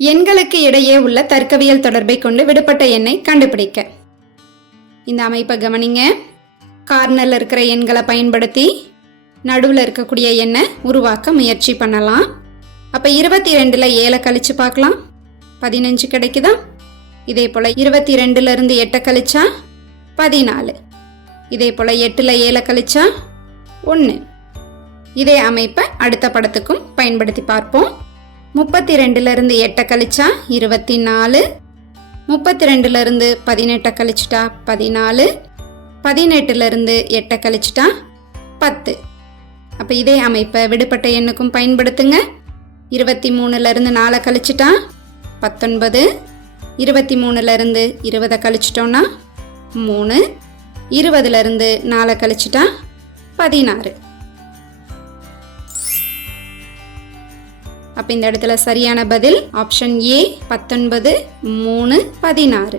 எண்களுக்கு இடையே உள்ள தர்க்கவியல் தொடர்பை கொண்டு விடுபட்ட எண்ணை கண்டுபிடிக்க. இந்த அமைப்பை கவனிங்க. கார்னரில் இருக்கிற எண்களை பயன்படுத்தி நடுவில் இருக்கக்கூடிய எண்ணை உருவாக்க முயற்சி பண்ணலாம். அப்போ இருபத்தி ரெண்டில் ஏழை கழித்து பார்க்கலாம். பதினஞ்சு கிடைக்குதா? இதே போல் இருபத்தி ரெண்டுலேருந்து எட்டை கழிச்சா பதினாலு. இதே போல் எட்டில் ஏழை கழிச்சா ஒன்று இதே அமைப்பை அடுத்த படத்துக்கும் பயன்படுத்தி பார்ப்போம். முப்பத்தி ரெண்டுலேருந்து எட்டை கழிச்சா இருபத்தி நாலு முப்பத்தி ரெண்டுலேருந்து பதினெட்டை கழிச்சிட்டா பதினாலு. பதினெட்டுலேருந்து எட்டை கழிச்சிட்டா பத்து. அப்போ இதே அமைப்பை விடுபட்ட எண்ணுக்கும் பயன்படுத்துங்க. இருபத்தி மூணுலேருந்து நாளை கழிச்சிட்டா பத்தொன்பது. இருபத்தி மூணுலேருந்து இருபதை கழிச்சிட்டோன்னா மூணு. இருபதுலேருந்து நாளை கழிச்சிட்டா பதினாறு. அப்போ இந்த இடத்துல சரியான பதில் ஆப்ஷன் ஏ பத்தொன்பது மூணு பதினாறு.